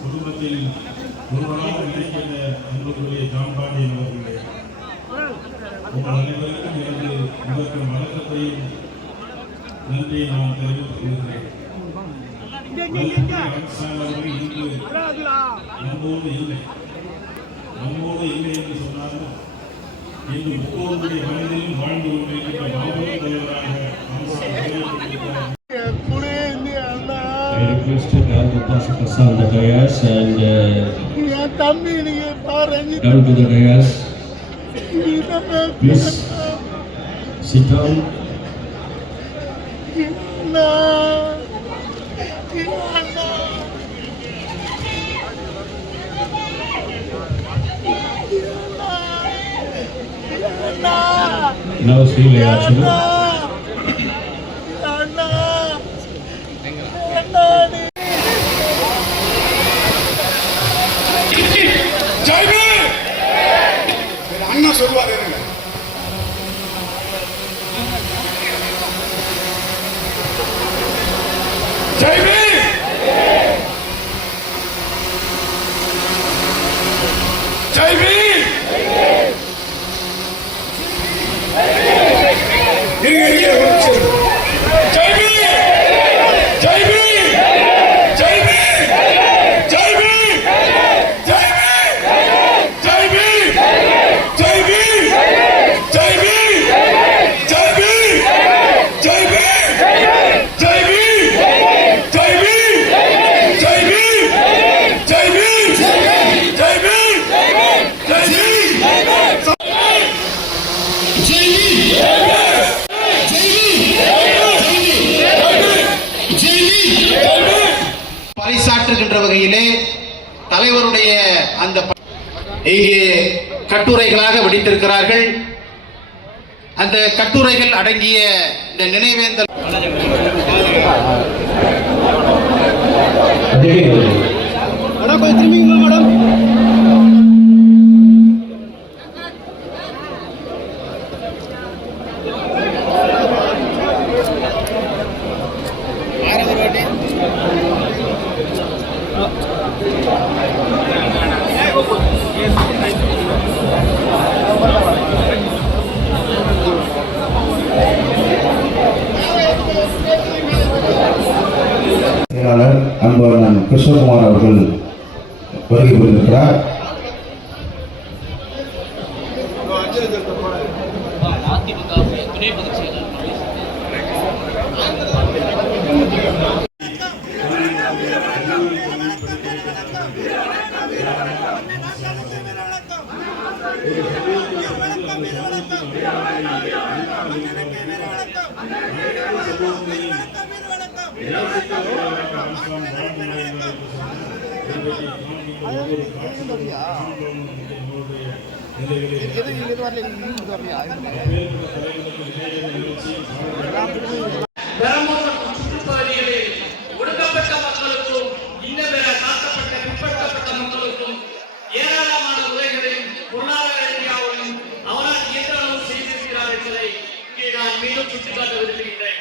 குடும்பத்தில் ஒருவராக நினைக்கின்ற அன்புக்குரிய ஜாம்பாண்டியன் அவர்களே, உங்கள் அனைவருக்கும் எனது முதற்க வணக்கத்தையும் நன்றியை நான் தெரிவித்துக் கொள்கிறேன். அவர்கள் இன்று நம்மோடு இல்லை என்று சொன்னாலும் இன்று ஒவ்வொருடைய மனிதனும் வாழ்ந்து கொண்டிருக்கின்ற மாபெரும் தலைவராக I requested Pastor Prasad the dais and down to the dais. Please sit down. Now see you actually. அண்ணா சொல்வார் பரிசாற்றுகின்ற வகையிலே தலைவருடைய அந்த இங்கே கட்டுரைகளாக வெடித்திருக்கிறார்கள். அந்த கட்டுரைகள் அடங்கிய இந்த நினைவேந்தல் செயலாளர் அன்பர் கிருஷ்ணகுமார் அவர்கள் வருகை புரிந்திருக்கிறார். ஒடுக்கப்பட்ட மக்களுக்கும் இன்னபிற தாக்கப்பட்ட பிற்படுத்தப்பட்ட மக்களுக்கும் ஏராளமான உதவிகளையும் பொருளாதார ரீதியாகவும் அவரால் இயன்ற அளவு செய்திருக்கிறார் என்பதை நான் மீண்டும் சுட்டிக்காட்ட விரும்புகின்றேன்.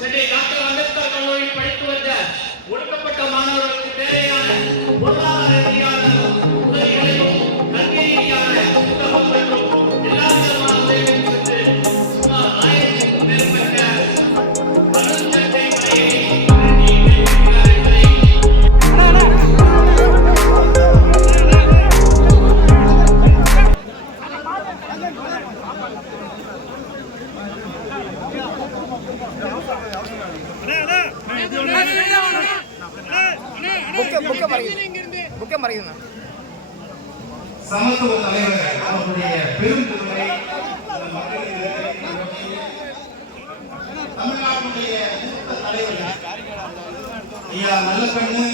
சென்னை டாக்டர் அம்பேத்கர் கல்லூரியில் படித்து வந்த ஒடுக்கப்பட்ட மாணவர்களுக்கு தேவையான பொருளாதார ரீதியான உதவிகளையும் கல்வி ரீதியான புத்தகம் மற்றும் எல்லா விதமான உதவிகளையும் பெற்று சுமார் 1000க்கும் மேற்பட்ட பல்கலைக்கழகத்தை சமத்துவ தலைவர் அவர்களுடைய பெரும் பெருமை தமிழ்நாட்டுடைய மூத்த தலைவர் ஐயா நல்லக்கண்ணு,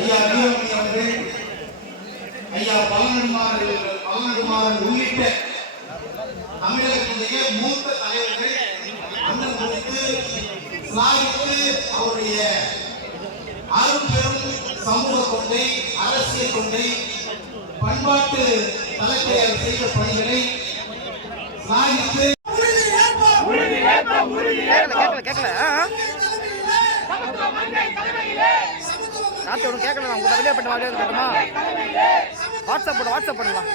ஐயா வீரமணி அவர்கள், ஐயா பழனெடுமாறன் உள்ளிட்ட தமிழகத்துடைய மூத்த தலைவர்கள் அண்ணன் குறித்து சாதித்து அவருடைய அரும்பெரும் சமூக கொண்டை, அரசியல் கொண்டை, பண்பாட்டு தளத்தை செய்த பணிகளை சாதித்து கேட்கல ராத்திரி ஒன்றும் கேட்கல நான் கூட வெளியே பண்ண வாங்க கட்டுமா வாட்ஸ்அப் பண்ணலாம்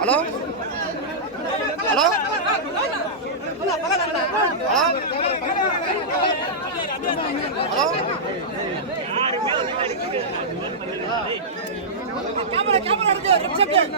ஹலோ ஹலோ ஹலோ கேமரா எடுத்து ரிசெப்ஷன்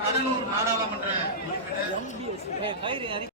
கடலூர் நாடாளுமன்ற உறுப்பினர்